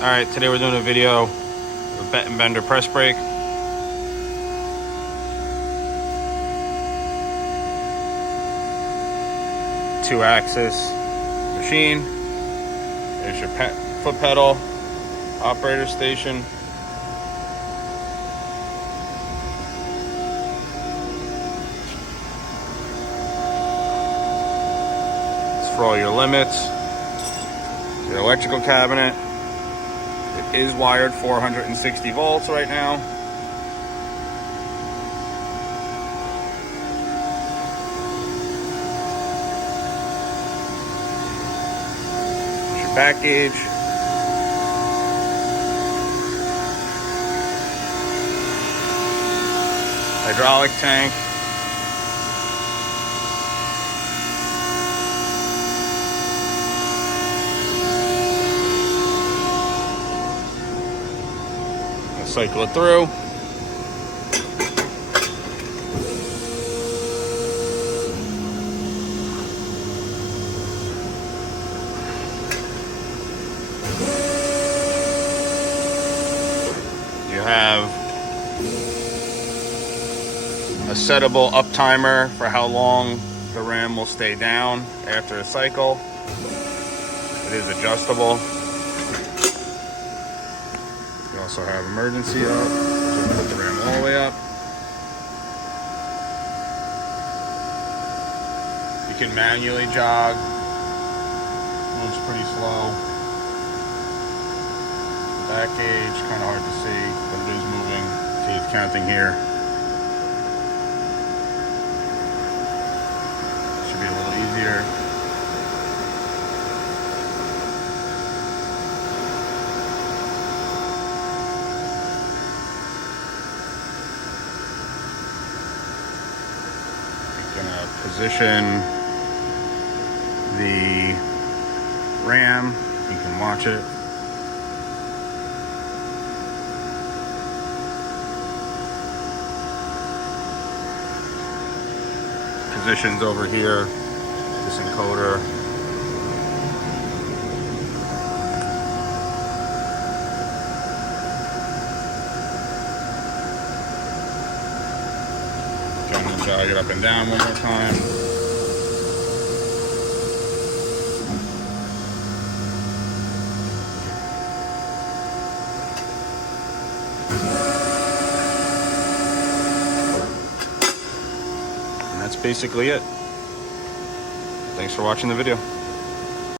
Alright, today we're doing a video of Betenbender press brake. Two-axis machine. There's your foot pedal, operator station. It's for all your limits. Your electrical cabinet. It is wired 460 volts right now. There's your back gauge. Hydraulic tank. Cycle it through. You have a settable up timer for how long the RAM will stay down after a cycle. It is adjustable. You also have emergency up, so put the RAM all the way up. You can manually jog, moves pretty slow. The back gauge, kind of hard to see, but it is moving. See, it's counting here. Should be a little easier. Gonna position the RAM. You can watch it. Positions over here. This encoder. Jog it up and down one more time. And that's basically it. Thanks for watching the video.